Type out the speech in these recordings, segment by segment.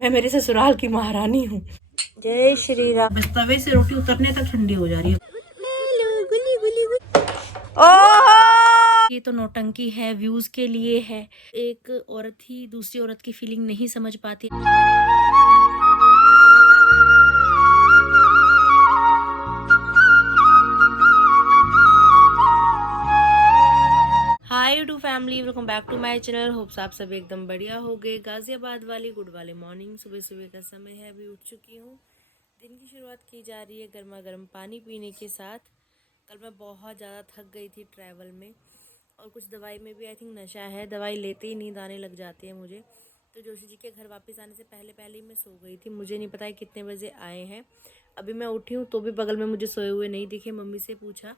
मैं मेरे ससुराल की महारानी हूँ। जय श्री राम। बस तवे से रोटी उतरने तक ठंडी हो जा रही है। ओह! ये तो नौटंकी है, व्यूज के लिए है। एक औरत ही दूसरी औरत की फीलिंग नहीं समझ पाती। Hi YouTube family, welcome back to my channel. Hopes आप सब एकदम बढ़िया हो गए। गाजियाबाद वाली गुड वाले मॉर्निंग, सुबह सुबह का समय है, अभी उठ चुकी हूँ। दिन की शुरुआत की जा रही है गर्मा गर्म पानी पीने के साथ। कल मैं बहुत ज़्यादा थक गई थी ट्रैवल में, और कुछ दवाई में भी आई थिंक नशा है। दवाई लेते ही नींद आने लग जाती है मुझे। तो जोशी जी के घर वापस आने से पहले पहले ही मैं सो गई थी। मुझे नहीं पता है कितने बजे आए हैं। अभी मैं उठी हूँ तो भी बगल में मुझे सोए हुए नहीं दिखे। मम्मी से पूछा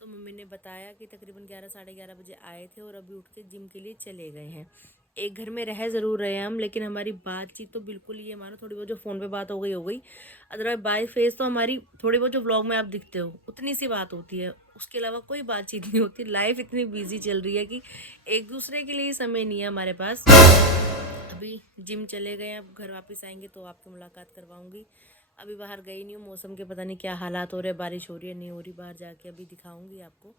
तो मम्मी ने बताया कि तकरीबन 11 साढ़े 11 बजे आए थे और अभी उठ के जिम के लिए चले गए हैं। एक घर में रह ज़रूर रहे हैं हम, लेकिन हमारी बातचीत तो बिल्कुल ये मानो थोड़ी बहुत जो फ़ोन पे बात हो गई। अदरवाइज बाय फेस तो हमारी थोड़ी बहुत जो व्लॉग में आप दिखते हो उतनी सी बात होती है, उसके अलावा कोई बातचीत नहीं होती। लाइफ इतनी बिजी चल रही है कि एक दूसरे के लिए समय नहीं है हमारे पास। अभी जिम चले गए हैं, अब घर वापस आएंगे तो आपकी मुलाकात करवाऊंगी। अभी बाहर गई नहीं हूँ, मौसम के पता नहीं क्या हालात हो रहे हैं, बारिश हो रही है नहीं हो रही, बाहर जाके अभी दिखाऊंगी आपको।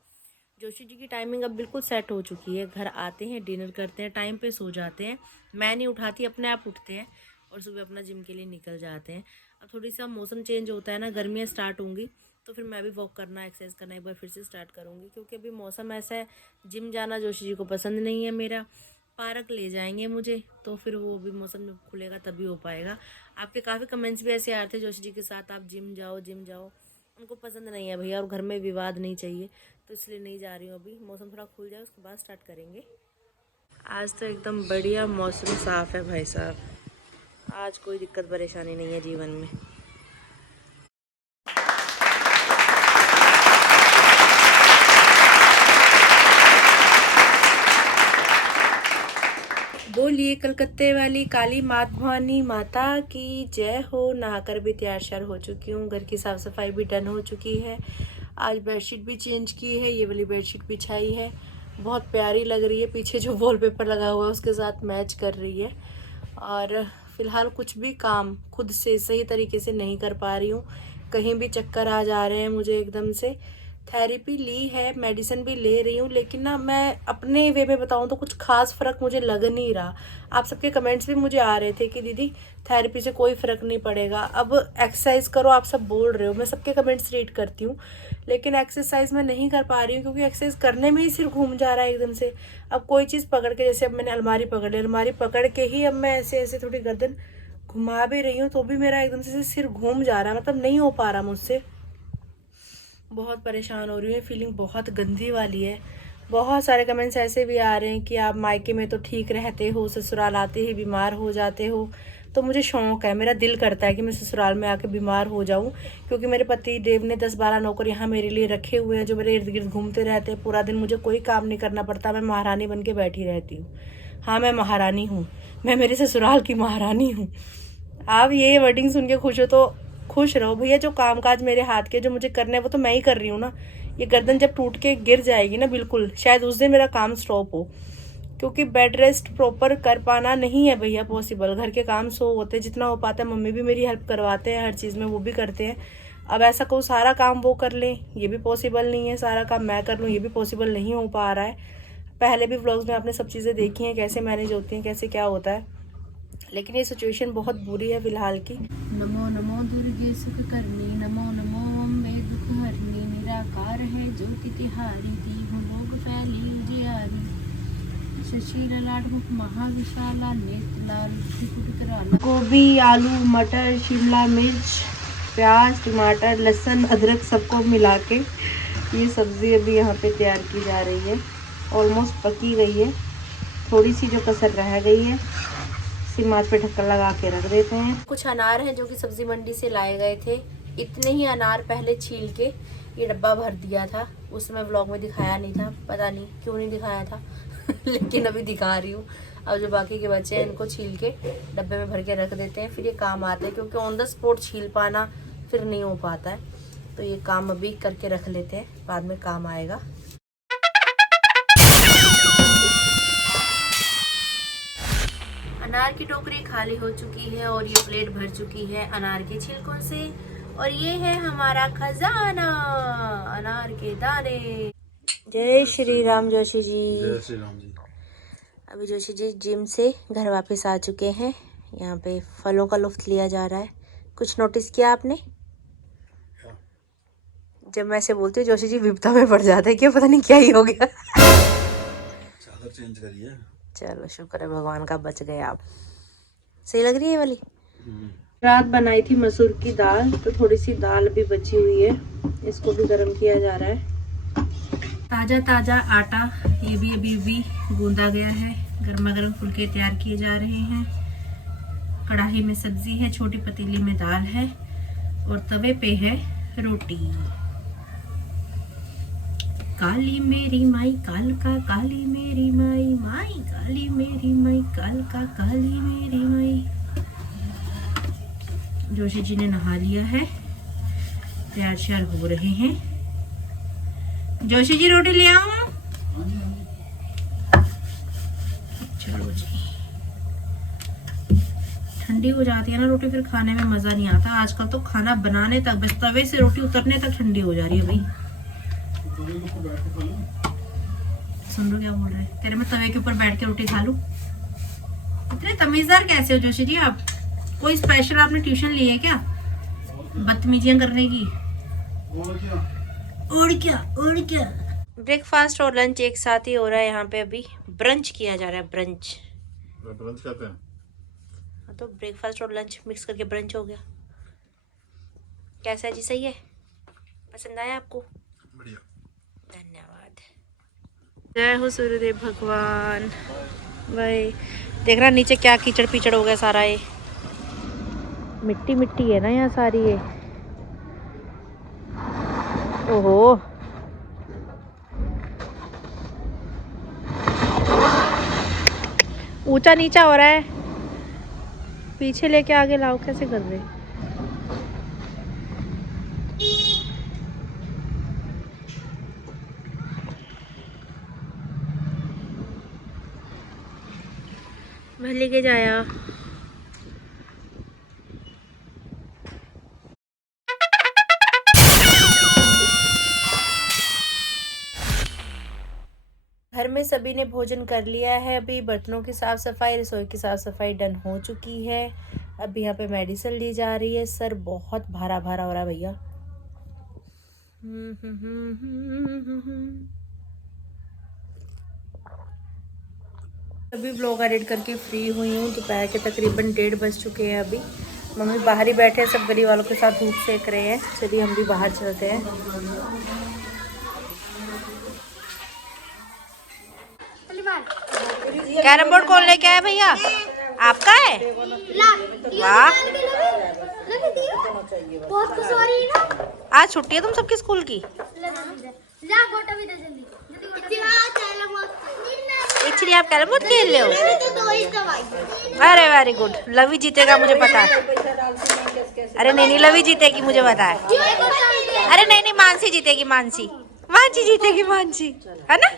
जोशी जी की टाइमिंग अब बिल्कुल सेट हो चुकी है। घर आते हैं, डिनर करते हैं, टाइम पे सो जाते हैं। मैं नहीं उठाती, अपने आप उठते हैं और सुबह अपना जिम के लिए निकल जाते हैं। अब थोड़ी सा मौसम चेंज होता है ना, गर्मियाँ स्टार्ट होंगी तो फिर मैं भी वॉक करना, एक्सरसाइज करना एक बार फिर से स्टार्ट करूँगी, क्योंकि अभी मौसम ऐसा है। जिम जाना जोशी जी को पसंद नहीं है मेरा। पार्क ले जाएंगे मुझे, तो फिर वो भी मौसम जब खुलेगा तभी हो पाएगा। आपके काफ़ी कमेंट्स भी ऐसे आ रहे थे, जोशी जी के साथ आप जिम जाओ जिम जाओ। उनको पसंद नहीं है भैया, और घर में विवाद नहीं चाहिए, तो इसलिए नहीं जा रही हूँ। अभी मौसम थोड़ा खुल जाए उसके बाद स्टार्ट करेंगे। आज तो एकदम बढ़िया मौसम, साफ़ है भाई साहब। आज कोई दिक्कत परेशानी नहीं है जीवन में। बोलिए कलकत्ते वाली काली मात भवानी माता की जय हो। नहाकर भी तैयार श्यार हो चुकी हूँ, घर की साफ़ सफाई भी डन हो चुकी है। आज बेडशीट भी चेंज की है, ये वाली बेडशीट बिछाई है, बहुत प्यारी लग रही है। पीछे जो वॉलपेपर लगा हुआ है उसके साथ मैच कर रही है। और फ़िलहाल कुछ भी काम खुद से सही तरीके से नहीं कर पा रही हूँ। कहीं भी चक्कर आ जा रहे हैं मुझे एकदम से। थेरेपी ली है, मेडिसिन भी ले रही हूँ, लेकिन ना मैं अपने वे में बताऊँ तो कुछ खास फ़र्क मुझे लग नहीं रहा। आप सबके कमेंट्स भी मुझे आ रहे थे कि दीदी थेरेपी से कोई फ़र्क नहीं पड़ेगा, अब एक्सरसाइज करो, आप सब बोल रहे हो। मैं सबके कमेंट्स रीड करती हूँ, लेकिन एक्सरसाइज मैं नहीं कर पा रही हूँ, क्योंकि एक्सरसाइज करने में ही सिर घूम जा रहा है एकदम से। अब कोई चीज़ पकड़ के, जैसे अब मैंने अलमारी पकड़ ली, अलमारी पकड़ के ही अब मैं ऐसे ऐसे थोड़ी गर्दन घुमा भी रही हूँ तो भी मेरा एकदम से सिर घूम जा रहा है, मतलब नहीं हो पा रहा मुझसे। बहुत परेशान हो रही हूँ, फीलिंग बहुत गंदी वाली है। बहुत सारे कमेंट्स ऐसे भी आ रहे हैं कि आप मायके में तो ठीक रहते हो, ससुराल आते ही बीमार हो जाते हो। तो मुझे शौक़ है, मेरा दिल करता है कि मैं ससुराल में आके बीमार हो जाऊं, क्योंकि मेरे पति देव ने 10-12 नौकर यहाँ मेरे लिए रखे हुए हैं, जो मेरे इर्द गिर्द घूमते रहते हैं पूरा दिन। मुझे कोई काम नहीं करना पड़ता, मैं महारानी बन के बैठी रहती हूँ। हाँ, मैं महारानी हूँ, मैं मेरे ससुराल की महारानी हूँ। आप ये वर्डिंग सुन के खुश हो तो खुश रहो भैया। जो काम काज मेरे हाथ के जो मुझे करने हैं वो तो मैं ही कर रही हूँ ना। ये गर्दन जब टूट के गिर जाएगी ना, बिल्कुल शायद उस दिन मेरा काम स्टॉप हो, क्योंकि बेड रेस्ट प्रॉपर कर पाना नहीं है भैया पॉसिबल। घर के काम सो होते जितना हो पाता है, मम्मी भी मेरी हेल्प करवाते हैं हर चीज़ में, वो भी करते हैं। अब ऐसा को सारा काम वो कर लें ये भी पॉसिबल नहीं है, सारा काम मैं कर लूँ ये भी पॉसिबल नहीं हो पा रहा है। पहले भी व्लॉग्स में आपने सब चीज़ें देखी हैं, कैसे मैनेज होती हैं, कैसे क्या होता है, लेकिन ये सिचुएशन बहुत बुरी है फ़िलहाल की। नमो नमो दुर्गे सुख करनी, नमो नमो अम्बे दुख हरनी, निराकार है ज्योति तिहारी, दीव लोग फैली उजियारी, शशि ललाट मुख महाविशाला, नेत्र लाल त्रिपुट कराला। गोभी, आलू, मटर, शिमला मिर्च, प्याज, टमाटर, लहसुन, अदरक सबको मिला के ये सब्ज़ी अभी यहाँ पे तैयार की जा रही है। ऑलमोस्ट पकी गई है, थोड़ी सी जो कसर रह गई है सिमात पे ढक्कन लगा के रख देते हैं। कुछ अनार हैं जो कि सब्जी मंडी से लाए गए थे। इतने ही अनार पहले छील के ये डब्बा भर दिया था, उसमें व्लॉग में दिखाया नहीं था, पता नहीं क्यों नहीं दिखाया था लेकिन अभी दिखा रही हूँ। अब जो बाकी के बच्चे हैं इनको छील के डब्बे में भर के रख देते हैं, फिर ये काम आते हैं, क्योंकि ऑन द स्पॉट छील पाना फिर नहीं हो पाता है। तो ये काम अभी करके रख लेते हैं, बाद में काम आएगा। अनार की टोकरी खाली हो चुकी है और ये प्लेट भर चुकी है अनार के छिलकों से। और ये है हमारा खजाना, अनार के दाने। जय श्री राम जोशी जी। जय श्री राम जी। अभी जोशी जी जिम से घर वापस आ चुके हैं। यहाँ पे फलों का लुत्फ लिया जा रहा है। कुछ नोटिस किया आपने? जब मैं ऐसे बोलती हूँ जोशी जी विपदा में पड़ जाता है, क्या पता नहीं क्या ही हो गया। चादर चेंज करिए। चलो शुक्र है भगवान का, बच गए आप। सही लग रही है वाली। रात बनाई थी मसूर की दाल, तो थोड़ी सी दाल भी बची हुई है, इसको भी गर्म किया जा रहा है। ताजा ताजा आटा ये भी अभी गूंदा गया है। गर्मा गर्म फुलके तैयार किए जा रहे हैं। कढ़ाई में सब्जी है, छोटी पतीली में दाल है और तवे पे है रोटी। काली मेरी माई कालका काली मेरी माई, माई काली मेरी माई कालका काली मेरी माई। जोशी जी ने नहा लिया है, तैयार श्यार हो रहे हैं। जोशी जी रोटी ले आऊं? चलो जी। ठंडी हो जाती है ना रोटी, फिर खाने में मजा नहीं आता। आजकल तो खाना बनाने तक, बस तवे से रोटी उतरने तक ठंडी हो जा रही है भाई। सुन लो क्या बोल रहे हैं, तेरे मैं तवे के ऊपर बैठ के रोटी खा लूं? इतने तमीजदार कैसे हो जोशी जी आप? कोई स्पेशल आपने ट्यूशन ली है क्या बदतमीजियां करने की? और क्या। ब्रेकफास्ट और लंच एक साथ ही हो रहा है यहाँ पे। अभी ब्रंच किया जा रहा है। ब्रंच कहते हैं। हाँ, तो ब्रेकफास्ट और लंच मिक्स करके ब्रंच हो गया। कैसा है जी, सही है? पसंद आया आपको? बढ़िया, धन्यवाद। जय हो सूर्यदेव भगवान। भाई देख रहा नीचे क्या कीचड़ पीचड़ हो गया सारा। ये मिट्टी मिट्टी है ना यहाँ सारी। ये ओहो, ऊंचा नीचा हो रहा है। पीछे लेके आगे लाओ, कैसे कर रहे? मैं लेके जाया। घर में सभी ने भोजन कर लिया है। अभी बर्तनों की साफ सफाई, रसोई की साफ सफाई डन हो चुकी है। अभी यहाँ पे मेडिसिन ली जा रही है। सर बहुत भारा भारा हो रहा है भैया। अभी ब्लॉग एडिट करके फ्री हुई हूँ। दोपहर के तकरीबन 1:30 बज चुके हैं। अभी मम्मी बाहर ही बैठे हैं, सब गली वालों के साथ धूप सेक रहे हैं। चलिए हम भी बाहर चलते हैं। कैरम बोर्ड कौन लेके आया भैया? आपका है? वाह, बहुत खुश हो रही है ना। आज छुट्टी है तुम सबकी स्कूल की? एक्चुअली आप कैरम बोर्ड खेल रहे हो? अरे वेरी गुड। लवी जीतेगा मुझे पता है। अरे नहीं लवी जीतेगी मुझे पता है। अरे नहीं मानसी जीतेगी। मानसी जीतेगी, मानसी है ना?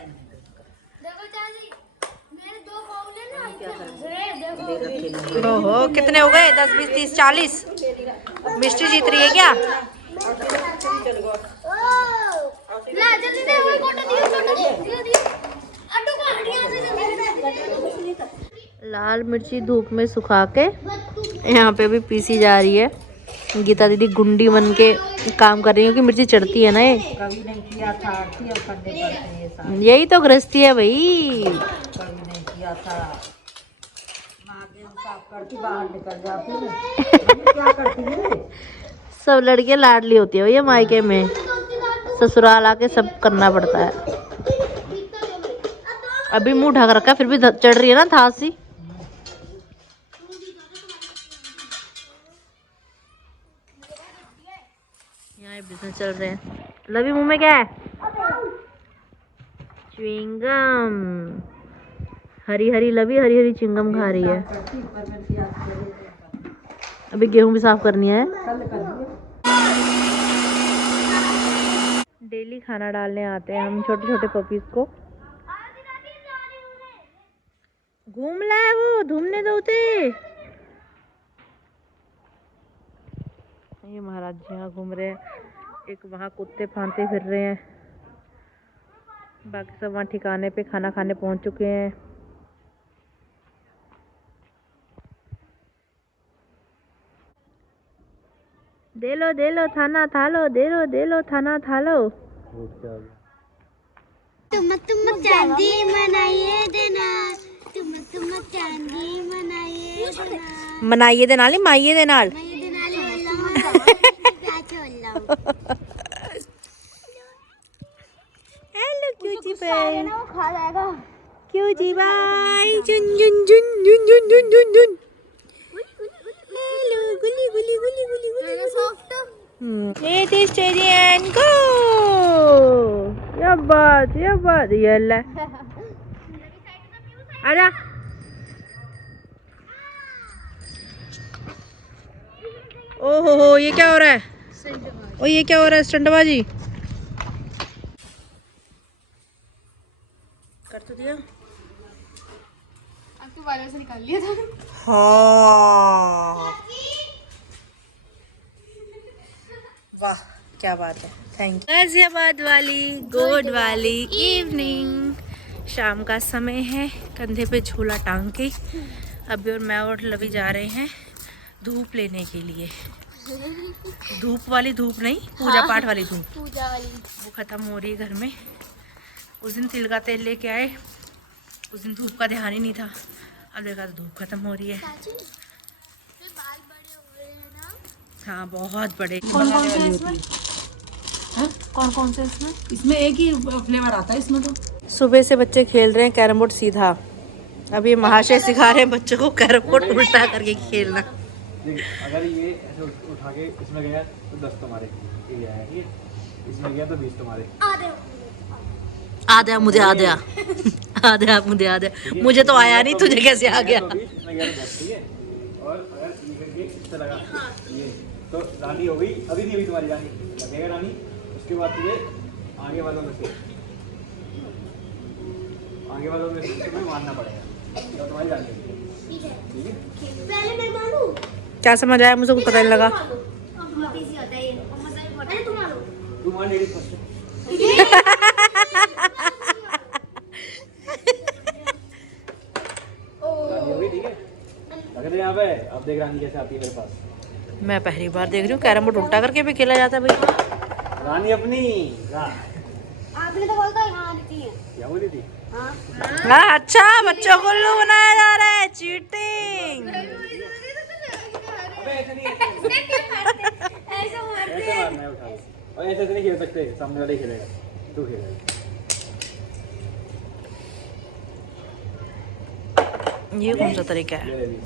ओहो कितने हो गए? 10 20 30 40। मिस्ट्री जीत रही है क्या? लाल मिर्ची धूप में सुखा के यहाँ पे भी पीसी जा रही है। गीता दीदी गुंडी बन के काम कर रही है, क्योंकि मिर्ची चढ़ती है ना। ये कभी नहीं किया था, करने पड़ते हैं। यही तो गृहस्थी है भाई। कभी नहीं किया था, करती बाहर निकल जाती है। क्या करती है? सब लड़कियां लाडली होती है भैया मायके में, ससुराल आके सब करना पड़ता है। अभी मुंह ढक रखा है, फिर भी चढ़ रही है ना थासी। यहाँ बिजनेस चल रहे हैं। लवी मुंह में क्या है? च्युइंगम। हरी हरी लवी हरी हरी चिंगम खा रही है। अभी गेहूं भी साफ करनी है। डेली खाना डालने आते हैं हम छोटे छोटे पपीज को। घूम ला है वो। घूमने दो उसे। ये महाराज जी यहाँ घूम रहे हैं, एक वहाँ कुत्ते फांते फिर रहे हैं, बाकी सब वहाँ ठिकाने पे खाना खाने पहुँच चुके हैं। दे लो थाना थालो, दे लो थाना थालो। तुम चांदी मनाइए देना, तुम चांदी मनाइए देना, मनाइए दे नाल माइये दे नाल। मनाइए देना ले अल्लाह। हेलो क्यूटी भाई, वो खा जाएगा। क्यूटी भाई, जुन जुन जुन जुन जुन जुन जुन जुन। हेलो गुली गुली गुली गुली गुली soft. It is steady and go. या बात ये ले। आजा। ओहो ये क्या हो रहा है? ओ ये क्या हो रहा है? स्टंटबाजी कर तो दिया। आपके बालों से निकाल लिया था। हाँ वाह क्या बात है, थैंक यू। गाजियाबाद वाली गोड वाली इवनिंग, शाम का समय है, कंधे पे झोला टांग के अभी और मैं और लवी जा रहे हैं धूप लेने के लिए। धूप वाली धूप नहीं, पूजा पाठ वाली धूप। पूजा वाली वो ख़त्म हो रही है घर में। उस दिन तिल का तेल लेके आए, उस दिन धूप का ध्यान ही नहीं था, अब देखा तो धूप खत्म हो रही है। बाल बड़े हो रहे हैं ना। हाँ बहुत बड़े। कौन कौन से इसमें? कौन कौन से इसमें? इसमें एक ही फ्लेवर आता है इसमें तो। सुबह से बच्चे खेल रहे हैं कैरम बोर्ड सीधा। अब ये महाशय सिखा रहे हैं बच्चों को कैरम बोर्ड उल्टा करके खेलना। अगर ये ऐसे उठा के इसमें गया तो 10 तुम्हारे, ये आया, ठीक है, इसमें गया तो 20 तुम्हारे। आधा मुझे आधा आधा मुझे आधा मुझे तो आया नहीं, तुझे कैसे आ गया? इसमें गया तो 10, ठीक है, और अगर ये करके इससे लगा ये तो रानी हो गई, अभी नहीं हुई तुम्हारी रानी, लगेगा रानी, उसके बाद तुझे आगे वालों में से तुम्हें मारना पड़ेगा तो तुम्हारी रानी होगी, ठीक है। पहले मैं मारूं। क्या समझ आया? मुझे कुछ पता नहीं लगा। बहुत इजी होता है ये, मजा भी बहुत है। तुम मारो। तू मान लेडीज फर्स्ट। रानी हो गई, ठीक है, लग रहे यहाँ पे। अब देख रानी कैसे आती है मेरे पास। मैं पहली बार देख रही हूँ कैरम बोर्ड उल्टा करके भी खेला जाता है भाई। रानी अपनी आपने तो बोलता यहाँ आती है। क्या बोली थी? हाँ अच्छा, बच्चों को उल्लू बनाया जा रहा है, चीटिंग। अबे ऐसे नहीं, ऐसे मारना है, उठा लो। और ऐसे नहीं खेल सकते, सामने वाला ही खेलेगा, तू खेलेगा। ये कौन सा तरीका है? ले ली।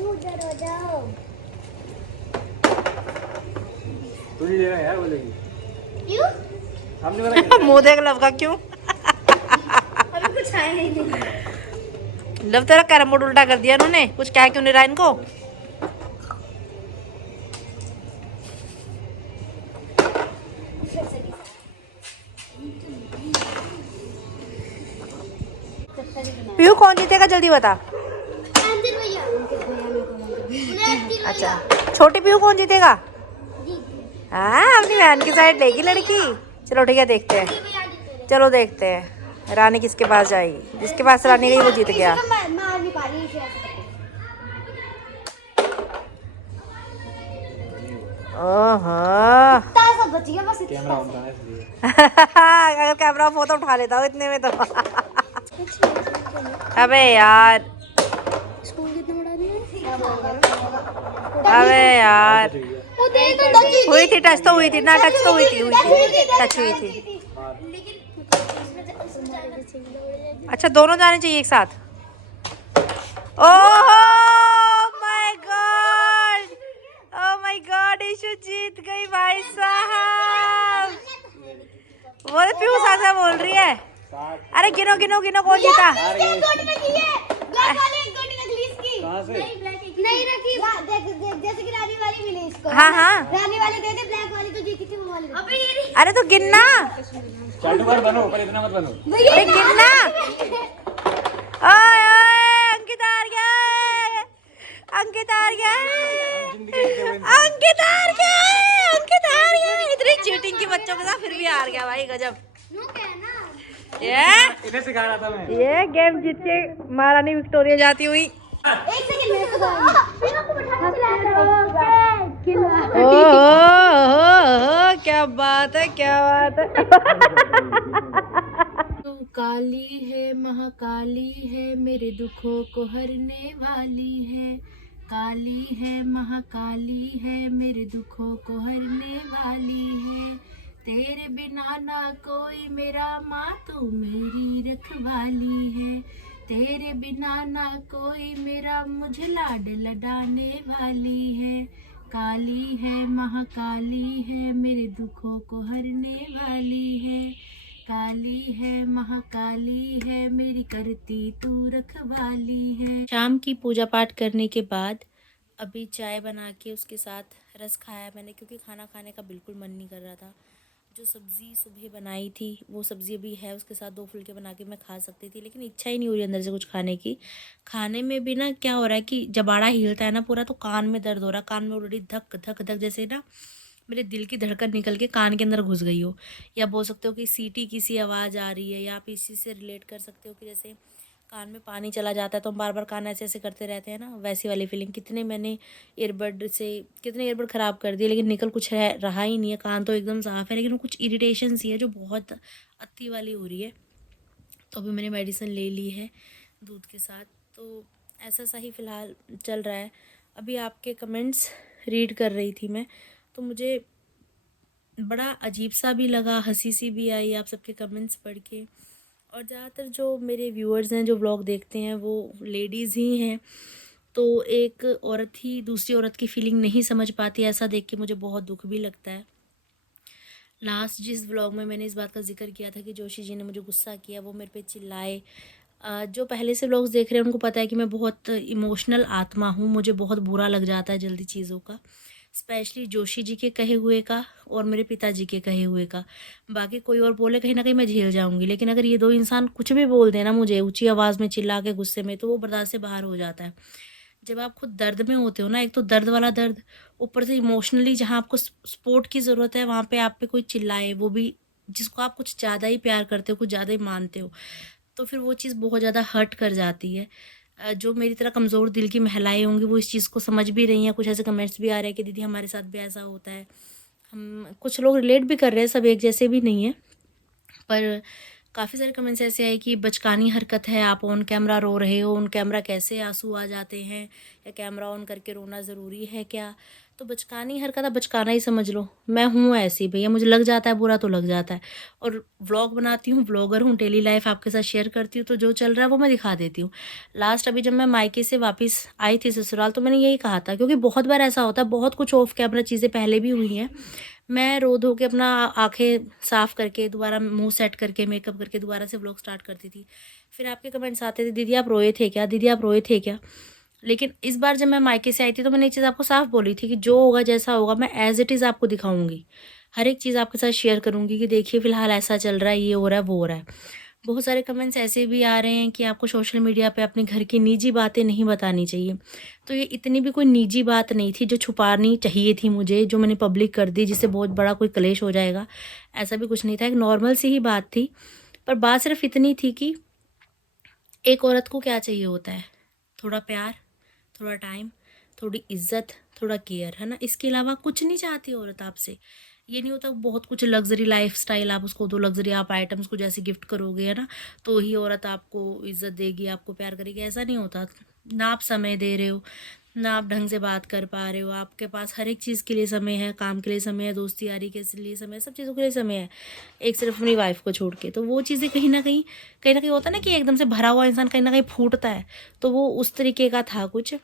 उधर हो जाओ। तू नहीं ले रहा यार, बोलेगी क्यों? सामने वाला खेलेगा। मुंह देख लव का क्यों? अभी कुछ आया ही नहीं। लव तेरा कैरम बोर्ड उल्टा कर दिया इन्होंने, कुछ कहा क्यों नहीं रहा इनको? पीयू कौन जीतेगा जल्दी बता। अंदर भैया अच्छा छोटी पीयू कौन जीतेगा? हाँ अपनी बहन की साइड लेगी लड़की। चलो ठीक है देखते हैं, चलो देखते हैं रानी किसके पास जाएगी। जिसके पास रानी गई वो जीत गया। मार नहीं पा रही है। ओहो सब बच गया बस। कैमरा ऑन था इसलिए। अगर कैमरा फोटो उठा लेता हूँ इतने में तो। अबे यार, स्कूल कितना बड़ा दिया? अबे यार वो दे तो टच हुई थी, टच तो हुई थी ना, टच तो हुई थी टच हुई थी। अच्छा दोनों जाने चाहिए एक साथ। Oh my God, oh my God, Ishu जीत गई भाई साहब। वो तो पीयू साथ बोल रही है। अरे गिनो गिनो गिनो कौन जीता? कहाँ से? नहीं रखी। जैसे कि रानी वाली मिली इसको। हाँ हाँ रानी वाली दे दे, ब्लैक वाली तो जीती थी वो वाली। अबे ये अरे तो गिनना, चालू बार बनो, पर इतना मत बनो। भैया गिनना। ओए अंकित हार गया है, अंकित हार गया है, अंकित हार गया है। इतनी चीटिंग की बच्चों के साथ फिर भी हार गया भाई, गजब। ये इन्हें सिखा रहा था मैं। ये गेम जीत के महारानी विक्टोरिया जाती हुई। ओ क्या बात है, क्या बात है। तू काली है, महाकाली है, मेरे दुखों को हरने वाली है। काली है, महाकाली है, मेरे दुखों को हरने वाली है। तेरे बिना ना कोई मेरा, माँ तू मेरी रखवाली है। तेरे बिना ना कोई मेरा, मुझे लाड लडाने वाली है। काली है, महाकाली है, मेरे दुखों को हरने वाली है। काली है, महाकाली है, मेरी करती तू रखवाली है। शाम की पूजा पाठ करने के बाद अभी चाय बना के उसके साथ रस खाया मैंने, क्योंकि खाना खाने का बिल्कुल मन नहीं कर रहा था। जो सब्ज़ी सुबह बनाई थी वो सब्ज़ी अभी है, उसके साथ 2 फुलके बना के मैं खा सकती थी, लेकिन इच्छा ही नहीं हो रही अंदर से कुछ खाने की। खाने में भी ना क्या हो रहा है कि जबाड़ा हिलता है ना पूरा, तो कान में दर्द हो रहा है। कान में ऑलरेडी धक धक धक, जैसे ना मेरे दिल की धड़कन निकल के कान के अंदर घुस गई हो, या बोल सकते हो कि सीटी किसी आवाज़ आ रही है, या आप इसी से रिलेट कर सकते हो कि जैसे कान में पानी चला जाता है तो हम बार बार कान ऐसे ऐसे करते रहते हैं ना, वैसी वाली फीलिंग। कितने ईयरबड ख़राब कर दिए, लेकिन निकल कुछ रहा ही नहीं है। कान तो एकदम साफ़ है, लेकिन वो कुछ इरिटेशन सी है जो बहुत अति वाली हो रही है। तो अभी मैंने मेडिसिन ले ली है दूध के साथ, तो ऐसा सा ही फ़िलहाल चल रहा है। अभी आपके कमेंट्स रीड कर रही थी मैं, तो मुझे बड़ा अजीब सा भी लगा, हंसी सी भी आई आप सबके कमेंट्स पढ़ के। और ज़्यादातर जो मेरे व्यूअर्स हैं जो व्लॉग देखते हैं वो लेडीज़ ही हैं, तो एक औरत ही दूसरी औरत की फीलिंग नहीं समझ पाती, ऐसा देख के मुझे बहुत दुख भी लगता है। लास्ट जिस व्लॉग में मैंने इस बात का जिक्र किया था कि जोशी जी ने मुझे गुस्सा किया, वो मेरे पे चिल्लाए। जो पहले से व्लॉग्स देख रहे हैं उनको पता है कि मैं बहुत इमोशनल आत्मा हूँ, मुझे बहुत बुरा लग जाता है जल्दी चीज़ों का, स्पेशली जोशी जी के कहे हुए का और मेरे पिताजी के कहे हुए का। बाकी कोई और बोले कहीं ना कहीं मैं झेल जाऊंगी, लेकिन अगर ये 2 इंसान कुछ भी बोल देना मुझे ऊंची आवाज़ में चिल्ला के गुस्से में, तो वो बर्दाश्त से बाहर हो जाता है। जब आप खुद दर्द में होते हो ना, एक तो दर्द वाला दर्द, ऊपर से इमोशनली जहाँ आपको सपोर्ट की ज़रूरत है वहाँ पे आप पे कोई चिल्लाए, वो भी जिसको आप कुछ ज़्यादा ही प्यार करते हो, कुछ ज़्यादा ही मानते हो, तो फिर वो चीज़ बहुत ज़्यादा हर्ट कर जाती है। जो मेरी तरह कमज़ोर दिल की महिलाएं होंगी वो इस चीज़ को समझ भी रही हैं। कुछ ऐसे कमेंट्स भी आ रहे हैं कि दीदी हमारे साथ भी ऐसा होता है। हम कुछ लोग रिलेट भी कर रहे हैं, सब एक जैसे भी नहीं है, पर काफ़ी सारे कमेंट्स ऐसे आए कि बचकानी हरकत है, आप ऑन कैमरा रो रहे हो, ऑन कैमरा कैसे आंसू आ जाते हैं, या कैमरा ऑन करके रोना ज़रूरी है क्या? तो बचकानी हरकत आप बचकाना ही समझ लो। मैं हूँ ऐसी भैया, मुझे लग जाता है बुरा तो लग जाता है, और व्लॉग बनाती हूँ, ब्लॉगर हूँ, डेली लाइफ आपके साथ शेयर करती हूँ, तो जो चल रहा है वो मैं दिखा देती हूँ। लास्ट अभी जब मैं मायके से वापस आई थी ससुराल, तो मैंने यही कहा था, क्योंकि बहुत बार ऐसा होता है, बहुत कुछ ऑफ कैमरा चीज़ें पहले भी हुई हैं। मैं रो धो के अपना आँखें साफ़ करके दोबारा मुंह सेट करके मेकअप करके दोबारा से व्लॉग स्टार्ट करती थी। फिर आपके कमेंट्स आते थे, दीदी आप रोए थे क्या, दीदी आप रोए थे क्या? लेकिन इस बार जब मैं मायके से आई थी तो मैंने एक चीज़ आपको साफ बोली थी कि जो होगा जैसा होगा मैं एज़ इट इज़ आपको दिखाऊंगी, हर एक चीज़ आपके साथ शेयर करूंगी कि देखिए फ़िलहाल ऐसा चल रहा है, ये हो रहा है, वो हो रहा है। बहुत सारे कमेंट्स ऐसे भी आ रहे हैं कि आपको सोशल मीडिया पे अपने घर की निजी बातें नहीं बतानी चाहिए। तो ये इतनी भी कोई निजी बात नहीं थी जो छुपानी चाहिए थी मुझे, जो मैंने पब्लिक कर दी जिससे बहुत बड़ा कोई क्लेश हो जाएगा, ऐसा भी कुछ नहीं था। एक नॉर्मल सी ही बात थी, पर बात सिर्फ इतनी थी कि एक औरत को क्या चाहिए होता है, थोड़ा प्यार, थोड़ा टाइम, थोड़ी इज्जत, थोड़ा केयर, है ना। इसके अलावा कुछ नहीं चाहती औरत आपसे। ये नहीं होता बहुत कुछ लग्जरी लाइफस्टाइल आप उसको दो, लग्जरी आप आइटम्स को जैसे गिफ्ट करोगे, है ना, तो ही औरत आपको इज्जत देगी, आपको प्यार करेगी, ऐसा नहीं होता। ना आप समय दे रहे हो, ना आप ढंग से बात कर पा रहे हो, आपके पास हर एक चीज़ के लिए समय है, काम के लिए समय है, दोस्ती यारी के लिए समय है, सब चीज़ों के लिए समय है, एक सिर्फ अपनी वाइफ को छोड़ के। तो वो चीज़ें कहीं ना कहीं होता है ना कि एकदम से भरा हुआ इंसान कहीं ना कहीं फूटता है, तो वो उस तरीके का था कुछ।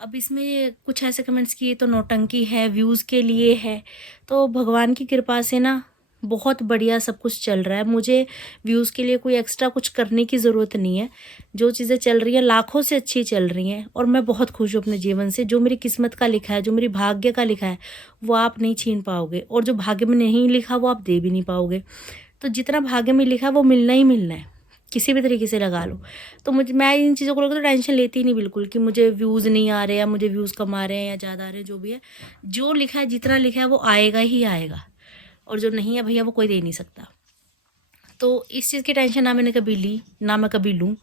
अब इसमें कुछ ऐसे कमेंट्स किए तो नौटंकी है, व्यूज़ के लिए है, तो भगवान की कृपा से ना बहुत बढ़िया सब कुछ चल रहा है। मुझे व्यूज़ के लिए कोई एक्स्ट्रा कुछ करने की ज़रूरत नहीं है। जो चीज़ें चल रही हैं लाखों से अच्छी चल रही हैं, और मैं बहुत खुश हूँ अपने जीवन से। जो मेरी किस्मत का लिखा है, जो मेरी भाग्य का लिखा है, वो आप नहीं छीन पाओगे, और जो भाग्य में नहीं लिखा वो आप दे भी नहीं पाओगे। तो जितना भाग्य में लिखा है वो मिलना ही मिलना है। किसी भी तरीके से लगा लो। तो मैं इन चीज़ों को लेकर तो टेंशन लेती ही नहीं बिल्कुल कि मुझे व्यूज़ नहीं आ रहे या मुझे व्यूज़ कम आ रहे हैं या ज़्यादा आ रहे हैं, जो भी है, जो लिखा है, जितना लिखा है वो आएगा ही आएगा, और जो नहीं है भैया वो कोई दे नहीं सकता। तो इस चीज़ की टेंशन ना मैंने कभी ली, ना मैं कभी लूँ।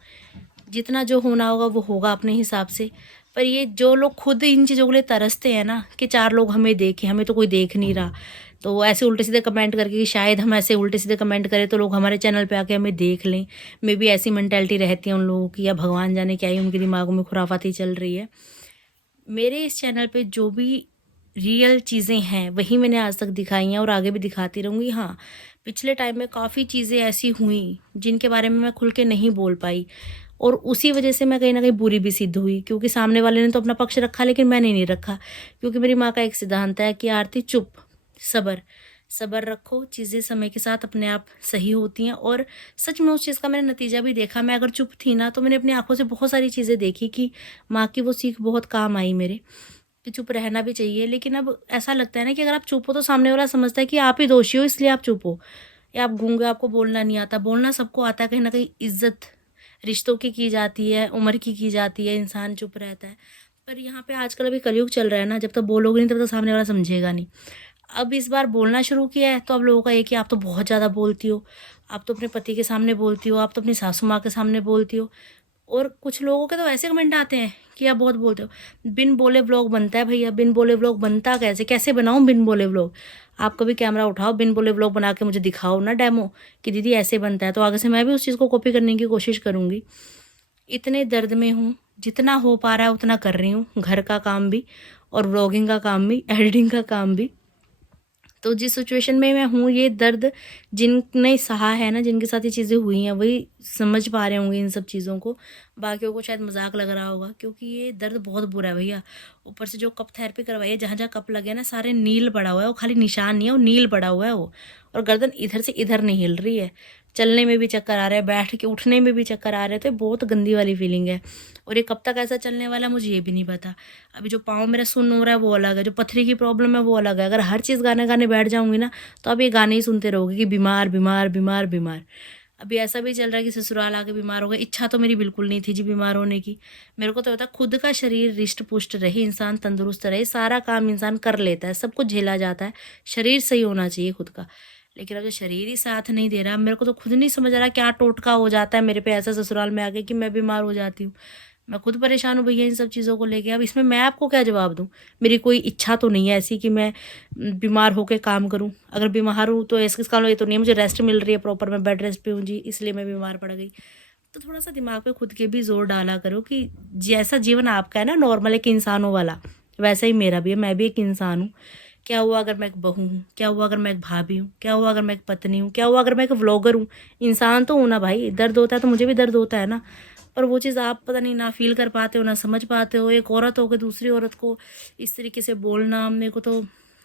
जितना जो होना होगा वो होगा अपने हिसाब से। पर ये जो लोग खुद इन चीज़ों के लिए तरसते हैं ना कि 4 लोग हमें देखें, हमें तो कोई देख नहीं रहा, तो ऐसे उल्टे सीधे कमेंट करके कि शायद हम ऐसे उल्टे सीधे कमेंट करें तो लोग हमारे चैनल पे आके हमें देख लें। मे बी ऐसी मेंटालिटी रहती है उन लोगों की, या भगवान जाने क्या ही उनके दिमागों में खुराफाती चल रही है। मेरे इस चैनल पे जो भी रियल चीज़ें हैं वही मैंने आज तक दिखाई हैं और आगे भी दिखाती रहूँगी। हाँ, पिछले टाइम में काफ़ी चीज़ें ऐसी हुई जिनके बारे में मैं खुल के नहीं बोल पाई, और उसी वजह से मैं कहीं न कहीं बुरी भी सिद्ध हुई, क्योंकि सामने वाले ने तो अपना पक्ष रखा लेकिन मैंने नहीं रखा। क्योंकि मेरी माँ का एक सिद्धांत है कि आरती चुप, सब्र, सब्र रखो, चीज़ें समय के साथ अपने आप सही होती हैं। और सच में उस चीज़ का मैंने नतीजा भी देखा। मैं अगर चुप थी ना तो मैंने अपनी आँखों से बहुत सारी चीज़ें देखी कि माँ की वो सीख बहुत काम आई मेरे, कि चुप रहना भी चाहिए। लेकिन अब ऐसा लगता है ना कि अगर आप चुप हो तो सामने वाला समझता है कि आप ही दोषी हो इसलिए आप चुप हो, या आप गूंगे, आपको बोलना नहीं आता। बोलना सबको आता है, कहीं ना कहीं इज्जत रिश्तों की जाती है, उम्र की जाती है, इंसान चुप रहता है। पर यहाँ पे आजकल अभी कलयुग चल रहा है ना, जब तक बोलोगे नहीं तब तक सामने वाला समझेगा नहीं। अब इस बार बोलना शुरू किया है तो अब लोगों का ये कि आप तो बहुत ज़्यादा बोलती हो, आप तो अपने पति के सामने बोलती हो, आप तो अपनी सासू माँ के सामने बोलती हो। और कुछ लोगों के तो ऐसे कमेंट आते हैं कि आप बहुत बोलते हो। बिन बोले व्लॉग बनता है भैया, बिन बोले व्लॉग बनता कैसे, कैसे बनाऊँ बिन बोले व्लॉग? आप कभी कैमरा उठाओ, बिन बोले व्लॉग बना के मुझे दिखाओ ना डेमो कि दीदी ऐसे बनता है, तो आगे से मैं भी उस चीज़ को कॉपी करने की कोशिश करूँगी। इतने दर्द में हूँ, जितना हो पा रहा है उतना कर रही हूँ, घर का काम भी और व्लॉगिंग का काम भी, एडिटिंग का काम भी। तो जिस सिचुएशन में मैं हूँ, ये दर्द जिनने सहा है ना, जिनके साथ ये चीज़ें हुई हैं, वही समझ पा रहे होंगे इन सब चीज़ों को। बाकियों को शायद मजाक लग रहा होगा, क्योंकि ये दर्द बहुत बुरा है भैया। ऊपर से जो कप थेरेपी करवाई है, जहाँ जहाँ कप लगे ना, सारे नील पड़ा हुआ है, वो खाली निशान नहीं है, वो नील पड़ा हुआ है वो। और गर्दन इधर से इधर नहीं हिल रही है, चलने में भी चक्कर आ रहा है, बैठ के उठने में भी चक्कर आ रहे हैं। तो ये बहुत गंदी वाली फीलिंग है। और ये कब तक ऐसा चलने वाला है मुझे ये भी नहीं पता। अभी जो पाँव मेरा सुन्न हो रहा है वो अलग है, जो पथरी की प्रॉब्लम है वो अलग है। अगर हर चीज़ गाने गाने बैठ जाऊंगी ना तो अब ये गाने ही सुनते रहोगे कि बीमार बीमार बीमार बीमार। अभी ऐसा भी चल रहा है कि ससुराल आके बीमार हो गए। इच्छा तो मेरी बिल्कुल नहीं थी जी बीमार होने की। मेरे को तो होता खुद का शरीर रिष्ट पुष्ट रहे, इंसान तंदुरुस्त रहे, सारा काम इंसान कर लेता है, सब कुछ झेला जाता है। शरीर सही होना चाहिए खुद का। लेकिन अब जो शरीर ही साथ नहीं दे रहा, मेरे को तो खुद नहीं समझ आ रहा क्या टोटका हो जाता है मेरे पे ऐसा ससुराल में आके कि मैं बीमार हो जाती हूँ। मैं खुद परेशान हूँ भैया इन सब चीज़ों को लेके। अब इसमें मैं आपको क्या जवाब दूँ? मेरी कोई इच्छा तो नहीं है ऐसी कि मैं बीमार होकर काम करूँ। अगर बीमार हूँ तो इसका ये तो नहीं है मुझे रेस्ट मिल रही है प्रॉपर, मैं बेड रेस्ट पे हूँ जी, इसलिए मैं बीमार पड़ गई। तो थोड़ा सा दिमाग पे खुद के भी जोर डाला करो कि जैसा जीवन आपका है ना नॉर्मल एक इंसानों वाला, वैसा ही मेरा भी है। मैं भी एक इंसान हूँ। क्या हुआ अगर मैं एक बहू हूँ, क्या हुआ अगर मैं एक भाभी हूँ, क्या हुआ अगर मैं एक पत्नी हूँ, क्या हुआ अगर मैं एक व्लॉगर हूँ? इंसान तो हूँ ना भाई, दर्द होता है तो मुझे भी दर्द होता है ना। पर वो चीज़ आप पता नहीं ना फील कर पाते हो, ना समझ पाते हो। एक औरत होकर दूसरी औरत को इस तरीके से बोलना मेरे को तो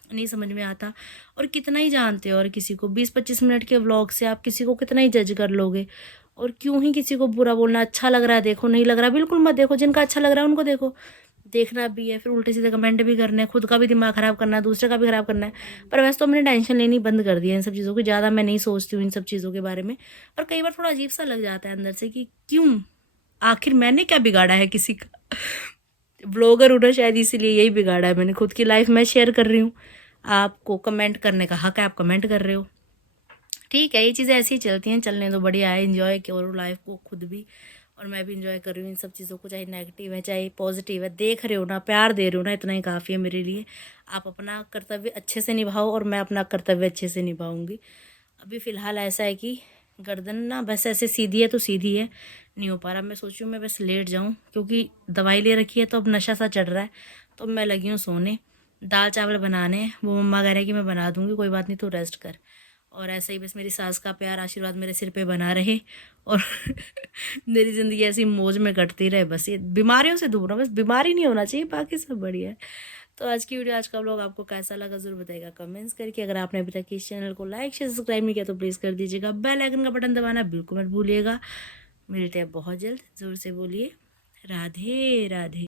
नहीं समझ में आता। और कितना ही जानते हो और किसी को 20-25 मिनट के व्लॉग से आप किसी को कितना ही जज कर लोगे। और क्यों ही किसी को बुरा बोलना? अच्छा लग रहा है देखो, नहीं लग रहा बिल्कुल मत देखो। जिनका अच्छा लग रहा है उनको देखो, देखना भी है, फिर उल्टे सीधे कमेंट भी करने हैं, खुद का भी दिमाग ख़राब करना है, दूसरे का भी ख़राब करना है। पर वैसे तो मैंने टेंशन लेनी बंद कर दिया इन सब चीज़ों की, ज़्यादा मैं नहीं सोचती हूँ इन सब चीज़ों के बारे में। पर कई बार थोड़ा अजीब सा लग जाता है अंदर से कि क्यों, आखिर मैंने क्या बिगाड़ा है किसी का? ब्लॉगर हूँ ना शायद इसीलिए यही बिगाड़ा है मैंने। खुद की लाइफ मैं शेयर कर रही हूँ, आपको कमेंट करने का हक है, आप कमेंट कर रहे हो, ठीक है। ये चीज़ें ऐसी ही चलती हैं, चलने तो बढ़िया है, इन्जॉय करो लाइफ को खुद भी। और मैं भी इंजॉय कर रही हूँ इन सब चीज़ों को, चाहे नेगेटिव है चाहे पॉजिटिव है। देख रहे हो ना, प्यार दे रहे हो ना, इतना ही काफ़ी है मेरे लिए। आप अपना कर्तव्य अच्छे से निभाओ और मैं अपना कर्तव्य अच्छे से निभाऊंगी। अभी फ़िलहाल ऐसा है कि गर्दन ना बस ऐसे सीधी है तो सीधी है, नहीं हो पा रहा। मैं सोचूँ मैं बस लेट जाऊँ, क्योंकि दवाई ले रखी है तो अब नशा सा चढ़ रहा है। तो मैं लगी हूँ सोने, दाल चावल बनाने हैं, वो मम्मा कह रहे हैं कि मैं बना दूँगी, कोई बात नहीं तो रेस्ट कर। और ऐसे ही बस मेरी सास का प्यार आशीर्वाद मेरे सिर पे बना रहे और मेरी ज़िंदगी ऐसी मौज में कटती रहे। बस ये बीमारियों से दूर हो, बस बीमारी नहीं होना चाहिए, बाकी सब बढ़िया है। तो आज की वीडियो, आज का व्लॉग आपको कैसा लगा ज़रूर बताइएगा कमेंट्स करके। अगर आपने अभी तक इस चैनल को लाइक शेयर सब्सक्राइब नहीं किया तो प्लीज़ कर दीजिएगा। बेल आइकन का बटन दबाना बिल्कुल मत भूलिएगा। मिलते हैं बहुत जल्द, ज़ोर से बोलिए राधे राधे।